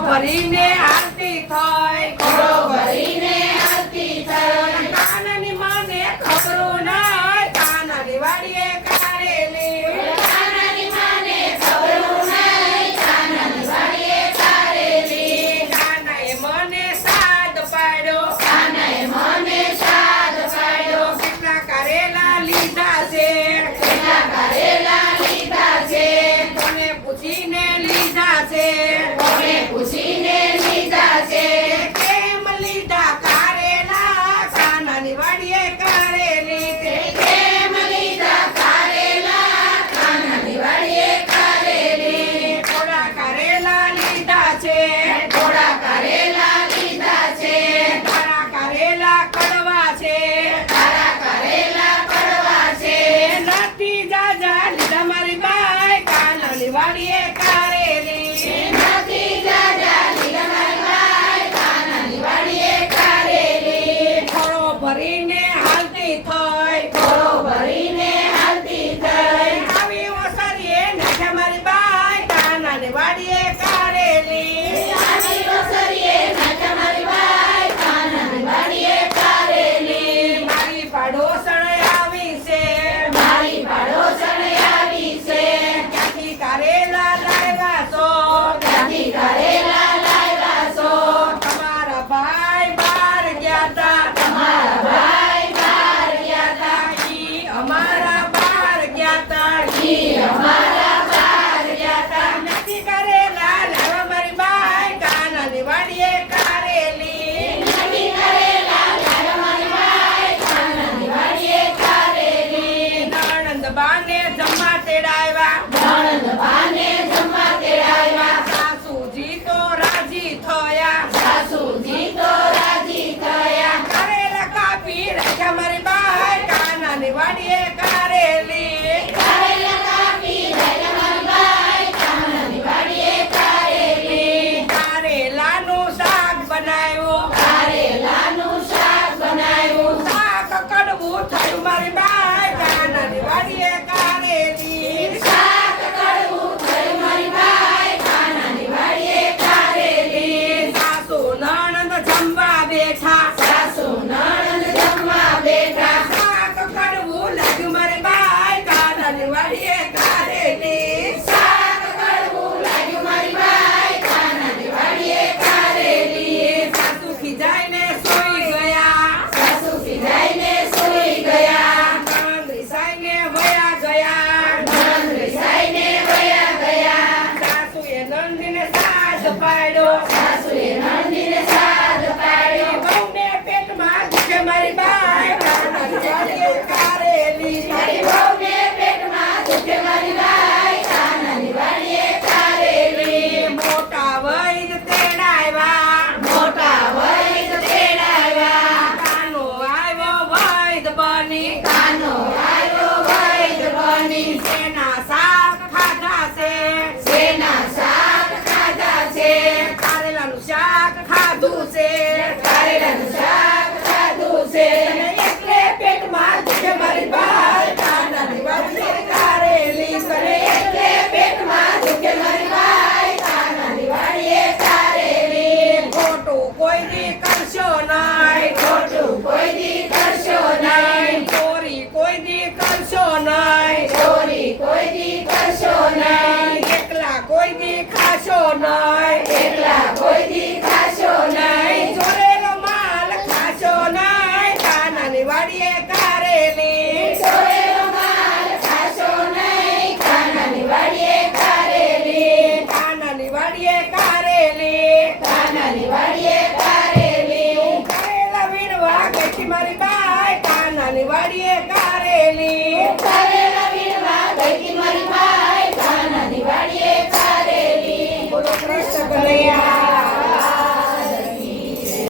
ભરીને આરતી થાય, ખોળો ભરીને આરતી થઈ. કાનાની માને ખબરો નાય, કાનાની વાડીએ કારેલી. કાનાની માને ખબરો નાય, કાનાની વાડીએ કારેલી. કાનાએ મને સાદ પાડ્યો, કાનાએ મને સાદ પાડ્યો. કેટલા કારેલા લીધા છે, કેટલા કારેલા લીધા છે, કોને પૂછીને લીધા છે, કોને પૂછીને લીધા છે. કેમ લીધા કારેલા, કાનાની વાડીએ કારેલી. કેમ લીધા કારેલા, કાનાની વાડીએ કારેલી. થોડા કારેલા લીધા છે, થોડા કારેલા લીધા છે, તારા કારેલા કડવા છે, તારા કારેલા કડવા છે. નથી જાજા લીધા મારી બાઈ, કાનાની વાડીએ કારેલી. નથી જાજા લીધા મારી બાઈ, કાનાની વાડીએ કારેલી. થોડો ભરીને હાલતી થઈ, ખોળો ભરીને હાલતી થઈ. આવી ઓસરીએ નાખ્યા મારી બાઈ, કાનાની વાડીએ કારેલી. આવી ઓસરીએ નાખ્યા મારી બાઈ, કાનાની વાડીએ કારેલી. મારી પાડોસણ આવી છે, મારી પાડોશણ આવી છે, ક્યાંથી કારેલા લાવ્યા છો, ત્યાંથી કારેલા લાવ્યા છો. તમારા ભાઈ બહાર ગયા તા, તમારા ભાઈ બહાર ગયા તા, ઈ અમારા બહાર ગયા તા. ઈ અમારા બહાર ગયા તા. નથી કારેલા લાવ્યા મારી બાઈ, કાનાની વાડીએ કારેલી. નથી કારેલા લાવ્યા મારી બાઈ, કાનાની વાડીએ કારેલી. નણંદ બાને જમવા તેડાવ્યા, નણંદ બાને જમવા તેડાવ્યા. સાસુજી તો રાજી થયા, સાસુજી તો રાજી થયા. કારેલા કાપી રાખ્યા મારી બાઈ, કાનાની વાડીએ કારેલી. કારેલા કાપી રાખ્યા મારી બાઈ, કાનાની વાડીએ કારેલી. કારેલાનું શાક બનાવ્યું, કારેલાનું શાક બનાવ્યું. શાક કડવું થયું મારી બાઈ, કાનાની વાડીએ કારેલી. શાક કડવું થયું મારી બાઈ, કાનાની વાડીએ કારેલી. સાસુ નણંદ જમવા બેઠા, સાસુ નણંદ જમવા બેઠા. શાક કડવું લાગ્યું મારી બાઈ, કાનાની વાડીએ કારેલી. શાક કડવું લાગ્યું મારી બાઈ, કાનાની વાડીએ કારેલી. સાસુ ખીજાઈને સૂઈ ગયા, સાસુ ખીજાઈને સૂઈ ગયા. નણંદ રિસાઈને વયા ગયા. નણંદ રિસાઈને વયા ગયા. સાસુએ નંદીને સાજ પાડ્યો, સાસુએ નણંદીને સાદ પાડ્યો. બહુને પેટમાં દુખે મારી બાઈ, કાનાની વાડીએ કારેલી. મારી વહુને પેટમાં દુખે મારી બાઈ, કાનાની વાડીએ કારેલી. મોટા વૈદ તેડાવ્યા, મોટા વૈદ તેડાવ્યા. કાનો આવ્યો વૈદ બની. કાનો આવ્યો વૈદ બની. શેના શાક ખાધા છે, શેના શાક ખાધા છે, કારેલાનું શાક ખાધું છે. કારેલાનું શાક ખાધું છે. અને એટલે પેટમાં દુખે મારી બાઈ, કાનાની વાડીએ કારેલી. કરે એટલે પેટમાં દુખે મારી બાઈ, કાનાની વાડીએ કારેલી. ખોટું કોઈ દી કરશો નહીં, ખોટું કોઈ દી કરશો નહીં. ચોરી કોઈ દી કરશો નહીં, ચોરી કોઈ દી કરશો નહીં. એકલા કોઈ દી ખાશો નહીં. એકલા કોઈ દી